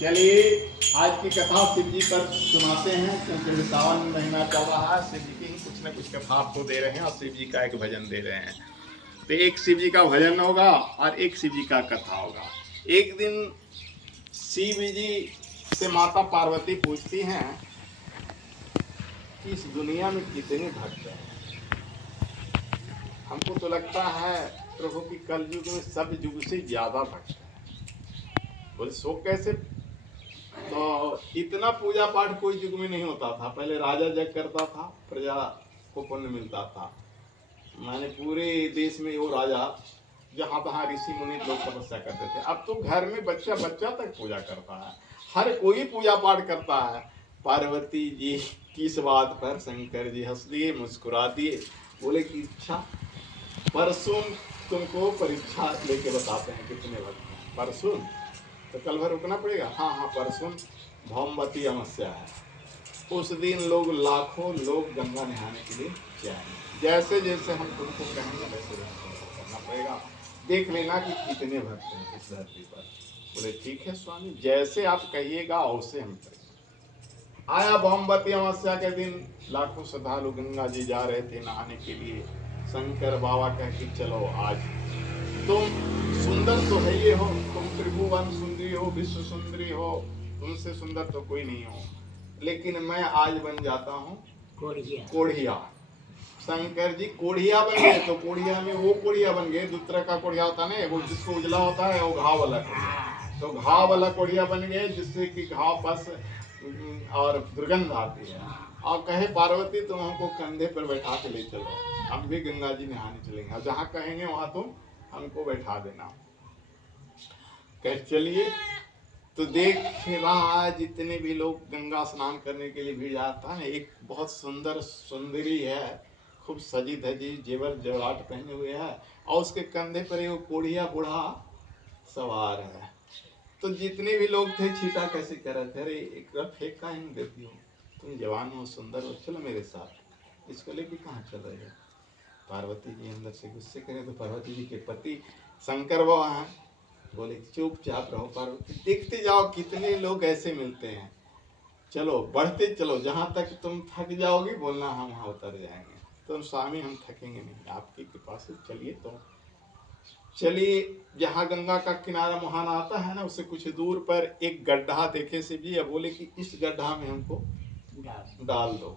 चलिए आज की कथा शिव जी पर सुनाते हैं, क्योंकि सावन महीना चल रहा है। शिव जी की ही कुछ न कुछ कथा आपको दे रहे हैं और शिव जी का एक भजन दे रहे हैं। तो एक शिव जी का भजन होगा और एक शिव जी का कथा होगा। एक दिन शिव जी से माता पार्वती पूछती हैं कि इस दुनिया में कितने भक्त हैं। हमको तो लगता है प्रभु की कलयुग में सब युग से ज्यादा भक्त हैं। बोले सो कैसे? तो इतना पूजा पाठ कोई युग में नहीं होता था। पहले राजा जग करता था, प्रजा को पुण्य मिलता था। माने पूरे देश में वो राजा जहाँ तहाँ ऋषि मुनि लोग तपस्या करते थे। अब तो घर में बच्चा बच्चा तक पूजा करता है, हर कोई पूजा पाठ करता है। पार्वती जी की इस बात पर शंकर जी हंस दिए, मुस्कुरा दिए। बोले कि अच्छा, परसों तुमको परीक्षा लेके बताते हैं कितने वक्त हैं। परसों तो कल भर रुकना पड़ेगा। हाँ हाँ, परसों भौमवती अमावस्या है। उस दिन लोग लाखों लोग गंगा नहाने के लिए जाएंगे। जैसे जैसे हम तुमको कहेंगे वैसे वैसे तुमको करना पड़ेगा। देख लेना कि कितने भक्त हैं इस धरती पर। बोले ठीक है स्वामी, जैसे आप कहिएगा वैसे हम करेंगे। आया भौमवती अमावस्या के दिन, लाखों श्रद्धालु गंगा जी जा रहे थे नहाने के लिए। शंकर बाबा कह कि चलो आज तुम सुंदर तो है ये हो, तुम त्रिभुवन सुंदरी हो, विश्व सुंदरी हो, तुमसे सुंदर तो कोई नहीं हो, लेकिन मैं आज बन जाता हूँ कोढ़िया। शंकर जी कोढ़िया बन गए। तो कोढ़िया में वो कोढ़िया बन गए, दूसरा का कोढ़िया होता है वो जिसको उजला होता है, वो घाव वाला कोढ़िया। तो घाव वाला कोढ़िया बन गए, जिससे कि घाव पस और दुर्गंध आती है। और कहे पार्वती तुम हमको कंधे पर बैठा के ले चलो, हम भी गंगा जी नहाने चलेंगे, और जहाँ कहेंगे वहां तुम हमको बैठा देना। कह चलिए। तो देख रहा है जितने भी लोग गंगा स्नान करने के लिए भीड़ जाता है, एक बहुत सुंदर सुंदरी है, खूब सजी धजी जेवर जवाट पहने हुए है, और उसके कंधे पर एक कोढ़िया बूढ़ा सवार है। तो जितने भी लोग थे छीटा कैसे कर रहे थे, अरे एक फेंक का ही देती हो, तुम जवान हो सुंदर हो, चलो मेरे साथ। इसको लेके कहाँ चल रहे हो? पार्वती जी अंदर से गुस्से करें तो पार्वती जी के पति शंकर बाबा हैं। बोले चुपचाप रहो पार्वती, देखते जाओ कितने लोग ऐसे मिलते हैं, चलो बढ़ते चलो, जहाँ तक तुम थक जाओगी बोलना, हम वहाँ उतर जाएंगे। तो स्वामी हम थकेंगे नहीं, आपकी कृपा से चलिए। तो चलिए, जहाँ गंगा का किनारा मुहाना आता है ना, उससे कुछ दूर पर एक गड्ढा देखे शिव जी, बोले कि इस गड्ढा में हमको डाल दो,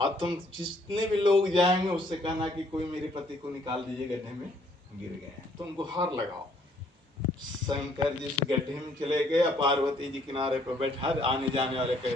और तुम जितने भी लोग जाएंगे उससे कहना कि कोई मेरे पति को निकाल दीजिए, गड्ढे में गिर गए हैं। तुम गुहार लगाओ। शंकर जी उस गड्ढे में चले गए, पार्वती जी किनारे पर बैठा, आने जाने वाले कहे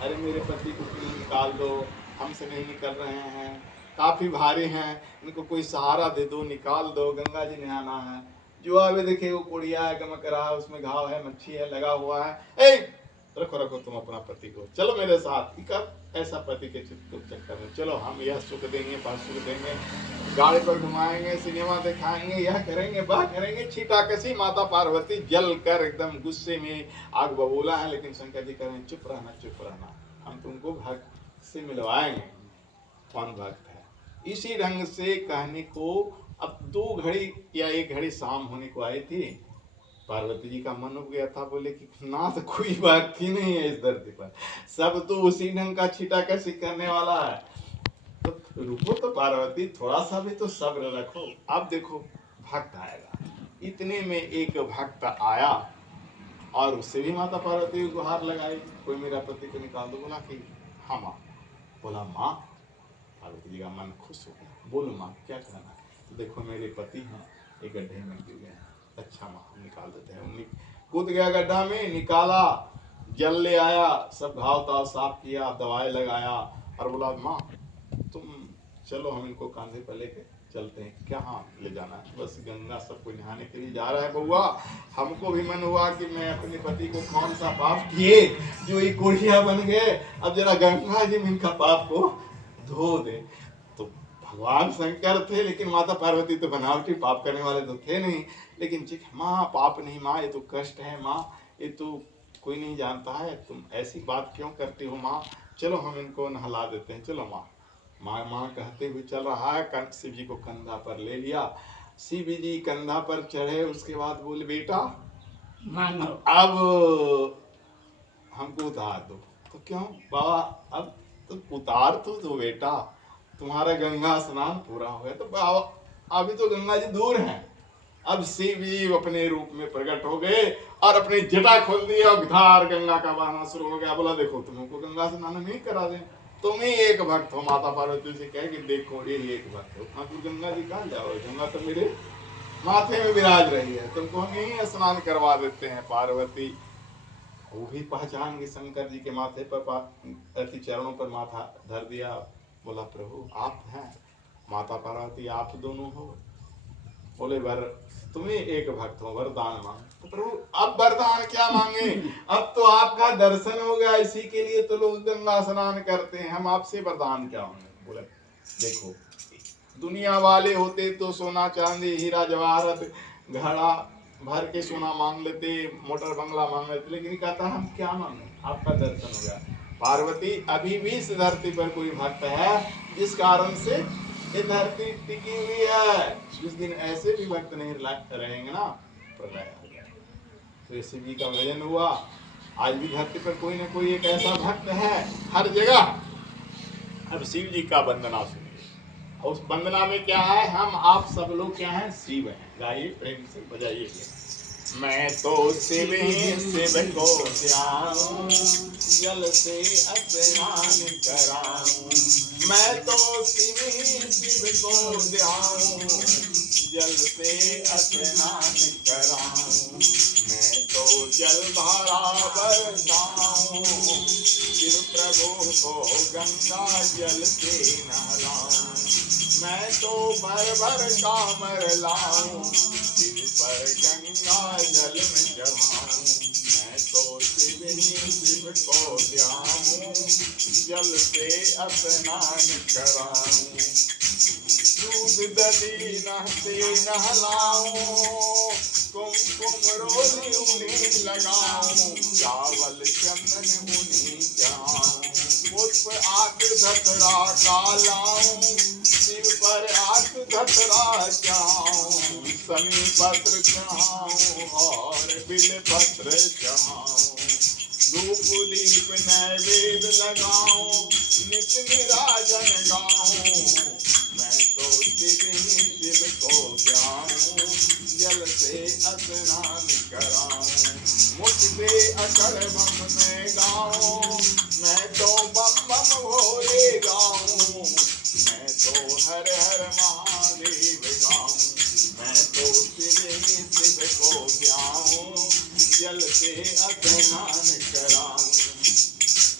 अरे मेरे पति को निकाल दो, हमसे नहीं निकल रहे हैं, काफी भारी हैं, इनको कोई सहारा दे दो, निकाल दो, गंगा जी नहाना है। जो आवे देखे वो कुड़िया है, गमक रहा है, उसमें घाव है, मच्छी है, लगा हुआ है। ए रखो रखो तुम अपना पति को, चलो मेरे साथ। कब ऐसा पति के चक्कर में, चलो हम यह सुख देंगे, पास सुख देंगे, गाड़ी पर घुमाएंगे, सिनेमा दिखाएंगे, यह करेंगे, वह करेंगे। छीटा कसी माता पार्वती जल कर एकदम गुस्से में आग बबूला है, लेकिन शंकर जी कह रहे हैं चुप रहना, चुप रहना, हम तुमको भक्त से मिलवाएंगे। कौन भक्त है? इसी ढंग से कहने को अब 2 घड़ी या 1 घड़ी शाम होने को आई थी। पार्वती जी का मन उब गया था, बोले कि ना तो कोई बाकी नहीं है इस धरती पर, सब तो उसी ढंग का छीटा कसी करने वाला है। तो रुको तो पार्वती, थोड़ा सा भी तो सब्र रखो। अब देखो भक्त आएगा। इतने में एक भक्त आया और उससे भी माता पार्वती को गुहार लगाई, कोई मेरा पति को निकाल दो। बोला कि हाँ माँ। बोला माँ। पार्वती जी का मन खुश हो गया, बोलो माँ क्या कहना? तो देखो मेरे पति हैं, एक गड्ढे में गिर गए। अच्छा माँ हम निकाल देते हैं। कूद गया गड्ढा में, निकाला, जल ले आया, सब घाव ताव साफ किया, दवाई लगाया, और बोला माँ तुम चलो हम इनको कांधे पर लेके चलते हैं। क्या हाँ ले जाना है? बस गंगा सबको नहाने के लिए जा रहा है बउआ। हमको भी मन हुआ कि मैं अपने पति को कौन सा पाप किए जो ये कोढ़िया बन गए, अब जरा गंगा जी में इनका पाप को धो दे। तो भगवान शंकर थे, लेकिन माता पार्वती तो बनावटी, पाप करने वाले तो थे नहीं। लेकिन ठीक माँ पाप नहीं माँ, ये तो कष्ट है माँ, ये तो कोई नहीं जानता है, तुम ऐसी बात क्यों करती हो माँ, चलो हम इनको नहला देते हैं, चलो माँ। माँ माँ कहते हुए चल रहा है, शिव जी को कंधा पर ले लिया। शिव जी कंधा पर चढ़े, उसके बाद बोले बेटा मानो अब हमको उतार दो। तो क्यों बाबा, अब तुम उतार तो बेटा, तुम्हारा गंगा स्नान पूरा हो गया। तो बाबा अभी तो गंगा जी दूर हैं। अब शिव जी अपने रूप में प्रकट हो गए और अपनी जटा खोल दी और धार गंगा का बहाना शुरू हो गया। बोला देखो तुमको गंगा स्नान नहीं करा दे, तुम ही एक भक्त हो। माता पार्वती से कहे कि देखो ये एक भक्त हो, हाँ तू गंगा जी कहाँ जाओ, गंगा तो मेरे माथे में विराज रही है, तुमको हम यही स्नान करवा देते हैं। पार्वती वो भी पहचान गई, शंकर जी के माथे पर अति चरणों पर माथा धर दिया। बोला प्रभु आप हैं, माता पार्वती आप दोनों हो। बोले वर तुम्हें एक भक्त हो, वरदान मांग। तो प्रभु अब वरदान क्या मांगे, अब तो आपका दर्शन हो गया, इसी के लिए तो लोग गंगा स्नान करते हैं, हम आपसे वरदान क्या मांगे। बोले देखो दुनिया वाले होते तो सोना चांदी हीरा जवाहरत घड़ा भर के सोना मांग लेते, मोटर बंगला मांग लेते, लेकिन कहता हम क्या मांगे, आपका दर्शन हो गया। पार्वती अभी भी इस धरती पर कोई भक्त है जिस कारण से ये धरती टिकी हुई है। जिस दिन ऐसे भी भक्त नहीं रहेंगे ना, प्रलय हो जाएगा। तो शिव जी का भजन हुआ। आज भी धरती पर कोई ना कोई एक ऐसा भक्त है हर जगह। अब शिव जी का वंदना सुनिए। उस वंदना में क्या है, हम आप सब लोग क्या हैं, शिव हैं। गाइए प्रेम से बजाइए। मैं तो शिव ही शिव को ध्याऊं, जल से स्नान कराऊं। मैं तो शिव ही शिव को ध्याऊं, जल से स्नान कराऊं। मैं तो जल धारा बरसाऊं, शिव प्रभु को गंगा जल से नहलाऊं। मैं तो भर भर कामर लाऊं, शिव पर गंगा जल में चढ़ाऊं। मैं तो शिव ही शिव को ध्याऊं, जल से स्नान कराऊं। दूध दधी नहते नहलाऊं, कुमकुम रोली उन्हें लगाऊं। चावल चंदन उन्हें चढ़ाऊं, पुष्प आक धतरा का लाऊं। शिव पर आक धतरा चढ़ाऊं, समी पत्र चढ़ाऊं और बिल पत्र चढ़ाऊं। धूप दीप नैवेद्य लगाऊं, नित निराजन गाऊं। मैं तो शिव ही शिव को ध्याऊं, जल से स्नान कराऊं। मुझ से अकड़ बम में गाऊं, मैं तो बम बम भोले गाऊं। मैं तो हर हर महादेव गाऊं। मैं तो शिव ही शिव को ध्याऊं, जल से स्नान कराऊं।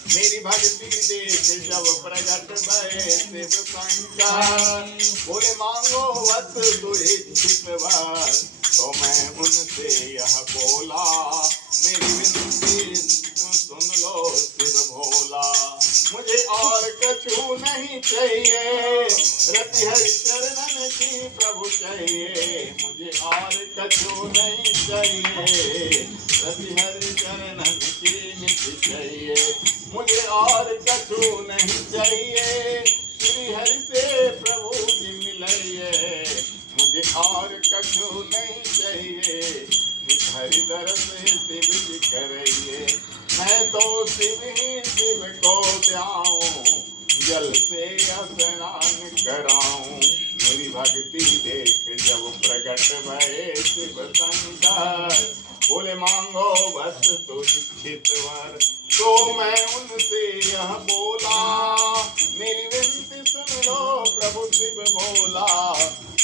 मेरी भक्ति देख जब प्रगट भये शिव शंकर, बोले मांगो वस्तु इच्छित वर। तो मैं उनसे यह बोला, मेरी विनती सुन लो शिव भोला। मुझे और कछु नहीं चाहिए, रति हरि चरणन की प्रभु चाहिए। मुझे और कछु नहीं चाहिए, रति हरि चरणन की नित्य चाहिए। मुझे और कछु नहीं चाहिए, श्री हरि से प्रभु जी मिलाइए। मुझे और कछु नहीं चाहिए, हरि दरस शिव जी करिए। मैं तो शिव ही शिव को ध्याऊं, जल से स्नान कराऊं। मेरी भक्ति देख जब प्रकट भये शिव शंकर, बोले मांगो वस्तु इच्छित वर। तो मैं उनसे यह बोला, मेरी विनती सुन लो प्रभु शिव बोला।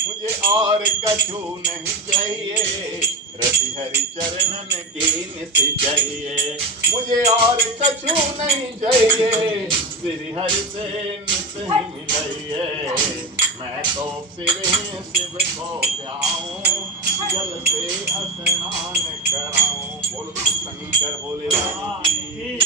मुझे और कछु नहीं चाहिए, रति हरि चरणन की नित्य चाहिए। मुझे और कछु नहीं चाहिए, श्री हरि से नित्य ही मिलाइए। मैं तो शिव ही शिव को ध्याऊं, जल से स्नान कराऊं। बोल शंकर भोले की।